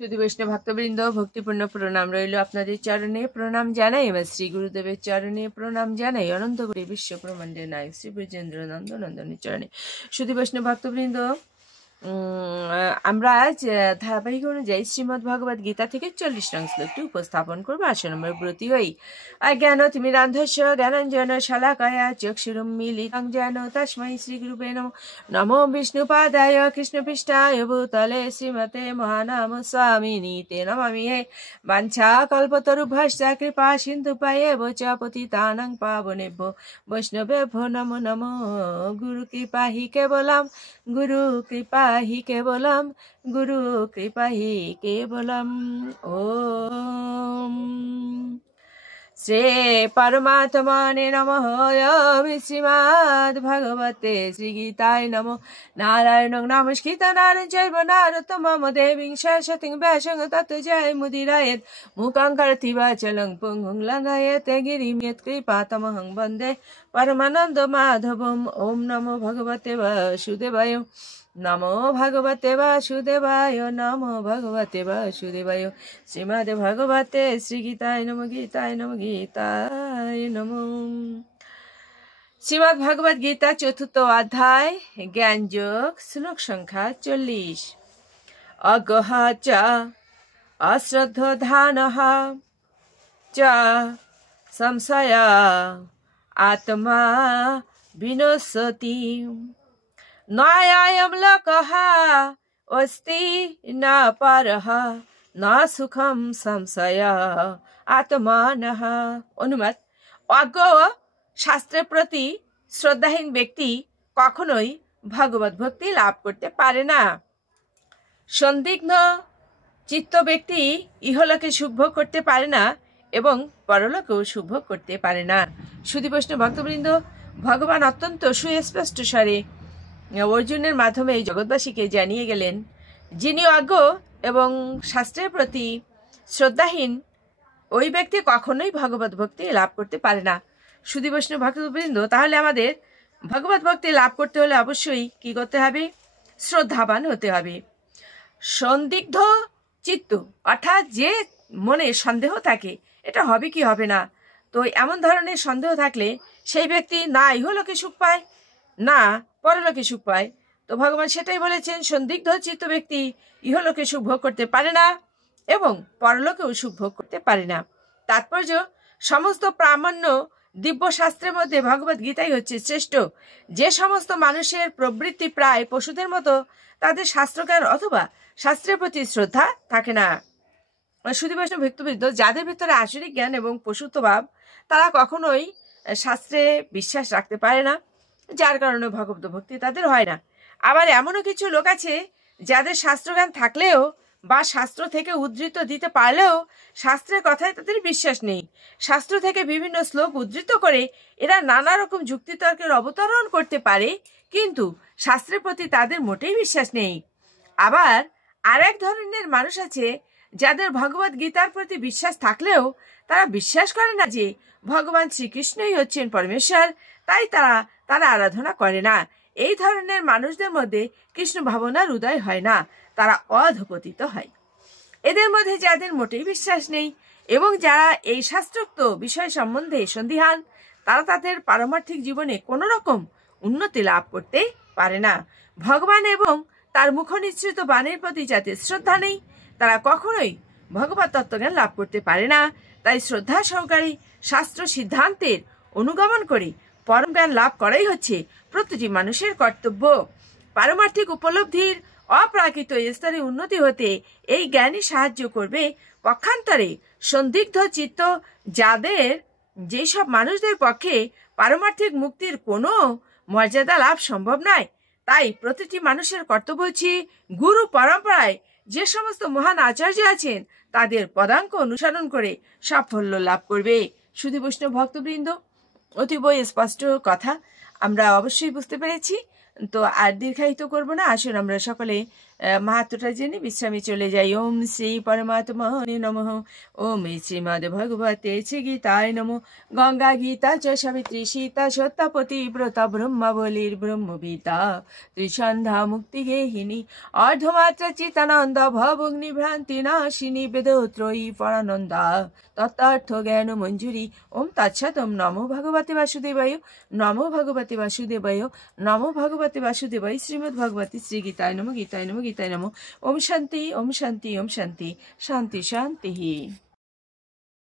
শুধু বৈষ্ণব ভক্তবৃন্দ, ভক্তিপূর্ণ প্রণাম রইল আপনাদের চরণে। প্রণাম জানাই এবার শ্রী গুরুদেবের চরণে, প্রণাম জানাই অনন্ত গুরু বিশ্ব ব্রহ্মাণ্ডের নায়ক শ্রী ব্রজেন্দ্র নন্দনের চরণে। শুধু বৈষ্ণব ভক্তবৃন্দ, আমরা আজ ধারাবাহিক অনুযায়ী শ্রীমদ্ ভগবদ গীতা থেকে 40 নং শ্লোকটি উপস্থাপন করবো। আসন আমরা ব্রতী হই। অজ্ঞানতিমিরান্ধস্য জ্ঞানাঞ্জন শলাকায়া চক্ষুরুন্মীলিতং যেন তস্मै শ্রীগুরুবে নমঃ। নমো বিষ্ণুপাদায় কৃষ্ণপৃষ্ঠায় ভূতলে শ্রীমতে মহানাম স্বামিনী তে নমামি হে। বাঞ্ছাকল্পতরুভ্যশ্চ কৃপা সিন্ধুপায়েব চ পতিতানাং পাবনেভ্যো বৈষ্ণবেভ্যো নমো নমঃ। গুরু কৃপা হি কেবলম, গুরু কৃপা হি কেবলম, গুরু কৃপা হি কেবলম। ওম শ্রী পরমাত্মনে নমঃ। শ্রীমদ্ ভগবতে শ্রীগীতায় নমঃ। নারায়ণং নমস্কৃত্য নরং চৈব নরোত্তমং দেবীং সরস্বতীং ব্যাসং ততো জয়মুদীরয়েৎ। মূকং করোতি বাচালং পঙ্গুং লঙ্ঘয়েতে গিরিং যৎকৃপাতমহং বন্দে পরমানন্দ মাধবম। ওম নমো ভগবতে বাসুদেবায়, নমো ভগবতে বাসুদেবায়, নমো ভগবতে বাসুদেবায়। শ্রীমদ্ ভগবতে শ্রীগীতায় নমঃ। গীতায় নমঃ। গীতায় নমঃ। শ্রীমদ্ ভগবদ গীতা 4th অধ্যায় জ্ঞান যোগ, শ্লোক সংখ্যা 40। অজ্ঞঃ চ অশ্রদ্ধধানঃ চ সংশয়া আত্মা বিনশ্যতি। নয়ায়ম লোকঃ অস্তি ন পরঃ ন সুখম সংশয় আত্মানঃ। অনুবাদ: অজ্ঞ ও শাস্ত্রের প্রতি শ্রদ্ধাহীন ব্যক্তি কখনোই ভগবত ভক্তি লাভ করতে পারে না। সন্দিগ্ধ চিত্ত ব্যক্তি ইহলোকে সুখ ভোগ করতে পারে না এবং পরলোকেও সুখ ভোগ করতে পারে না। শুধু বৈষ্ণব ভক্তবৃন্দ, ভগবান অত্যন্ত সুস্পষ্ট স্বরে অর্জুনের মাধ্যমে এই জগৎবাসীকে জানিয়ে গেলেন, যিনি অজ্ঞ এবং শাস্ত্রের প্রতি শ্রদ্ধাহীন ওই ব্যক্তি কখনোই ভগবত ভক্তি লাভ করতে পারে না। শুধু বৈষ্ণব ভক্তবৃন্দ, তাহলে আমাদের ভগবত ভক্তি লাভ করতে হলে অবশ্যই কি করতে হবে? শ্রদ্ধাবান হতে হবে। সন্দিগ্ধ চিত্ত অর্থাৎ যে মনে সন্দেহ থাকে, এটা হবে কি হবে না, তো এমন ধরনের সন্দেহ থাকলে সেই ব্যক্তি না ইহলোকে সুখ পায় না পরলোকে সুখ পায়। তো ভগবান সেটাই বলেছেন, সন্দিগ্ধ চিত্ত ব্যক্তি ইহলোকে সুখ ভোগ করতে পারে না এবং পরলোকেও সুখ ভোগ করতে পারে না। তাৎপর্য, সমস্ত প্রামাণ্য দিব্য শাস্ত্রের মধ্যে ভগবত গীতাই হচ্ছে শ্রেষ্ঠ। যে সমস্ত মানুষের প্রবৃত্তি প্রায় পশুদের মতো, তাদের শাস্ত্রজ্ঞান অথবা শাস্ত্রের প্রতি শ্রদ্ধা থাকে না। শুধু বৈষ্ণব ভক্তবৃন্দ, যাদের ভিতরে আসরিক জ্ঞান এবং পশুত্বভাব, তারা কখনোই শাস্ত্রে বিশ্বাস রাখতে পারে না, যার কারণে ভগবত ভক্তি তাদের হয় না। আবার এমনও কিছু লোক আছে যাদের শাস্ত্রজ্ঞান থাকলেও বা শাস্ত্র থেকে উদ্ধৃত দিতে পারলেও শাস্ত্রের কথায় তাদের বিশ্বাস নেই। শাস্ত্র থেকে বিভিন্ন শ্লোক উদ্ধৃত করে এরা নানা রকম যুক্তিতর্কের অবতরণ করতে পারে, কিন্তু শাস্ত্রের প্রতি তাদের মোটেই বিশ্বাস নেই। আবার আর এক ধরনের মানুষ আছে যাদের ভগবত গীতার প্রতি বিশ্বাস থাকলেও তারা বিশ্বাস করে না যে ভগবান শ্রীকৃষ্ণই হচ্ছেন পরমেশ্বর, তাই তারা আরাধনা করে না। এই ধরনের মানুষদের মধ্যে কৃষ্ণ ভাবনার উদয় হয় না, তারা অধঃপতিত হয়। এদের মধ্যে যাদের মোটেই বিশ্বাস নেই এবং যারা এই শাস্ত্রোক্ত বিষয় সম্বন্ধে সন্দিহান, তারা তাদের পারমার্থিক জীবনে কোনো রকম উন্নতি লাভ করতে পারে না। ভগবান এবং তার মুখ নিঃসৃত বাণীর প্রতি যাদের শ্রদ্ধা নেই, তারা কখনোই ভগবত তত্ত্বজ্ঞান লাভ করতে পারে না। তাই শ্রদ্ধা সহকারী শাস্ত্র সিদ্ধান্তের অনুগমন করে পরম জ্ঞান লাভ করাই হচ্ছে প্রতিটি মানুষের কর্তব্য। পারমার্থিক উপলব্ধির অপ্রাকৃত স্তরে উন্নতি হতে এই জ্ঞানই সাহায্য করবে। পক্ষান্তরে সন্দিগ্ধ চিত্ত যেসব মানুষদের পক্ষে পারমার্থিক মুক্তির কোনো মর্যাদা লাভ সম্ভব নয়, তাই প্রতিটি মানুষের কর্তব্য হচ্ছে গুরু পরম্পরায় যে সমস্ত মহান আচার্য আছেন তাদের পদাঙ্ক অনুসরণ করে সাফল্য লাভ করবে। শুধু বৈষ্ণব ভক্তবৃন্দ, অতীব স্পষ্ট কথা আমরা অবশ্যই বুঝতে পেরেছি, তো আর দীর্ঘায়িত করব না। আসুন আমরা সকলে মাহাত্মটা জেনে বিশ্রামে চলে যাই। ওম শ্রী পরমাত্মনে নমঃ। ওম শ্রীমদ্ ভগবতে গীতায় নমঃ। গঙ্গা গীতা চ সাবিত্রী সীতা সত্যাপতি ব্রতা ব্রহ্মাবলীর ব্রহ্মবিতা ত্রিসন্ধ্যা মুক্তি গেহিনী অর্ধমাত্রা চিতানন্দ ভবগ্নি ভ্রান্তি নাশিনী বেদত্রয়ী পরানন্দা তত্ত্বার্থ জ্ঞান মঞ্জুরি। ওম তৎসৎ। ওম নমো ভগবতে বাসুদেবায়। নমো ভগবতে বাসুদেবায়। নমো ভগবতে বাসুদেবায়। শ্রীমদ্ ভগবতী শ্রী গীতায় নমঃ। গীতায় নমঃ। গীতায় নমঃ। ওম শান্তি। ওম শান্তি। ওম শান্তি। শান্তি শান্তি।